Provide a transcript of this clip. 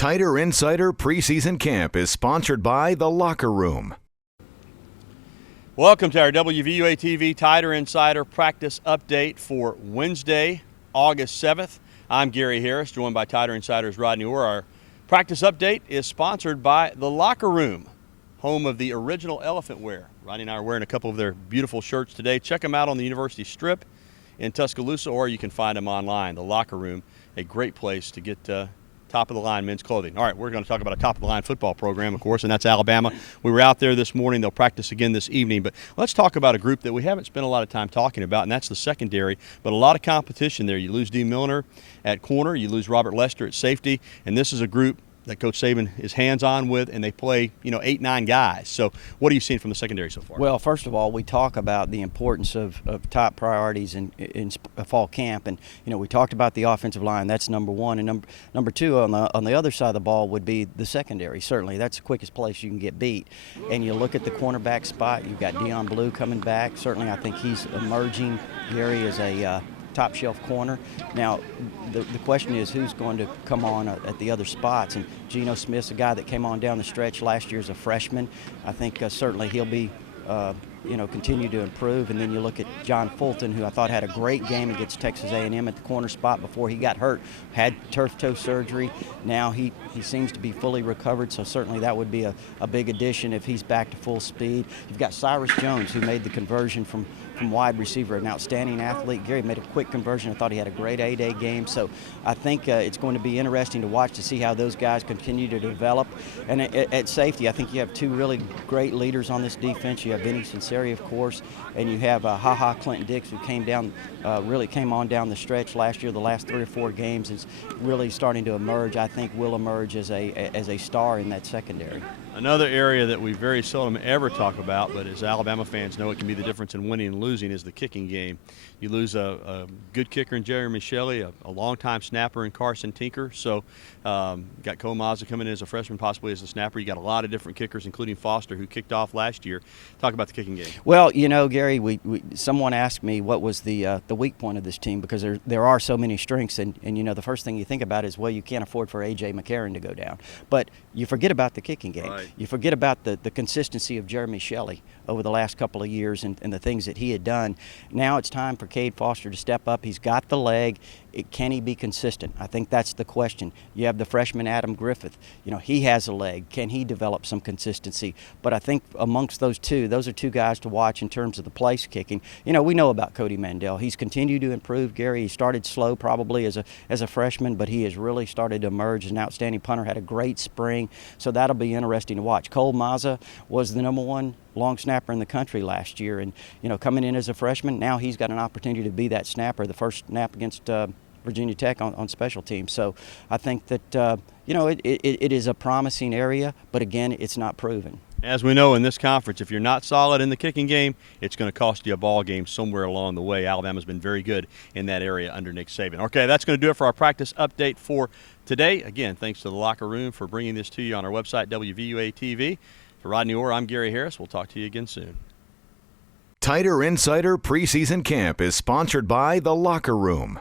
Tighter Insider Preseason Camp is sponsored by The Locker Room. Welcome to our WVUA TV Tighter Insider Practice Update for Wednesday, August 7th. I'm Gary Harris, joined by Tighter Insider's Rodney Orr. Our practice update is sponsored by The Locker Room, home of the original elephant wear. Rodney and I are wearing a couple of their beautiful shirts today. Check them out on the University Strip in Tuscaloosa, or you can find them online. The Locker Room, a great place to get top-of-the-line men's clothing. All right, we're going to talk about a top-of-the-line football program, of course, and that's Alabama. We were out there this morning. They'll practice again this evening. But let's talk about a group that we haven't spent a lot of time talking about, and that's the secondary. But a lot of competition there. You lose D. Milner at corner. You lose Robert Lester at safety. And this is a group that Coach Saban is hands-on with, and they play, 8, 9 guys. So what are you seeing from the secondary so far? Well, first of all, we talk about the importance of top priorities in fall camp, and we talked about the offensive line. That's number one, and number two on the other side of the ball would be the secondary. Certainly, that's the quickest place you can get beat. And you look at the cornerback spot. You've got Deion Blue coming back. Certainly, I think he's emerging. Gary is a top shelf corner. Now, the question is who's going to come on at the other spots, and Geno Smith's a guy that came on down the stretch last year as a freshman. I think certainly he'll be continue to improve. And then you look at John Fulton, who I thought had a great game against Texas A&M at the corner spot before he got hurt, had turf toe surgery. Now he seems to be fully recovered, so certainly that would be a big addition if he's back to full speed. You've got Cyrus Jones, who made the conversion from wide receiver, an outstanding athlete. Gary made a quick conversion. I thought he had a great A-Day game. So I think it's going to be interesting to watch to see how those guys continue to develop. And at safety, I think you have two really great leaders on this defense. You have Vinny Sinceri, of course, and you have Clinton Dix, who really came on down the stretch last year. The last 3 or 4 games is really starting to emerge. I think will emerge as a star in that secondary. Another area that we very seldom ever talk about, but as Alabama fans know, it can be the difference in winning and losing, is the kicking game. You lose a good kicker in Jeremy Shelley, a longtime snapper in Carson Tinker. So got Cole Mazza coming in as a freshman, possibly as a snapper. You got a lot of different kickers, including Foster, who kicked off last year. Talk about the kicking game. Well, Gary, someone asked me what was the weak point of this team, because there are so many strengths, and the first thing you think about is, well, you can't afford for A.J. McCarron to go down. But you forget about the kicking game. Right. You forget about the consistency of Jeremy Shelley over the last couple of years and the things that he had done. Now it's time for Cade Foster to step up. He's got the leg. Can he be consistent? I think that's the question. You have the freshman Adam Griffith. He has a leg. Can he develop some consistency? But I think amongst those are two guys to watch in terms of the place kicking. We know about Cody Mandel. He's continued to improve, Gary. He started slow probably as a freshman, but he has really started to emerge as an outstanding punter, had a great spring. So that'll be interesting to watch. Cole Mazza was the number 1 long snapper in the country last year, and coming in as a freshman, now he's got an opportunity to be that snapper, the first snap against Virginia Tech on special teams. So I think that it is a promising area, but again, it's not proven. As we know in this conference, if you're not solid in the kicking game, it's going to cost you a ball game somewhere along the way. Alabama's been very good in that area under Nick Saban. Okay, that's going to do it for our practice update for today. Again, thanks to the Locker Room for bringing this to you on our website, WVUA TV. For Rodney Orr, I'm Gary Harris. We'll talk to you again soon. Tighter Insider Preseason Camp is sponsored by The Locker Room.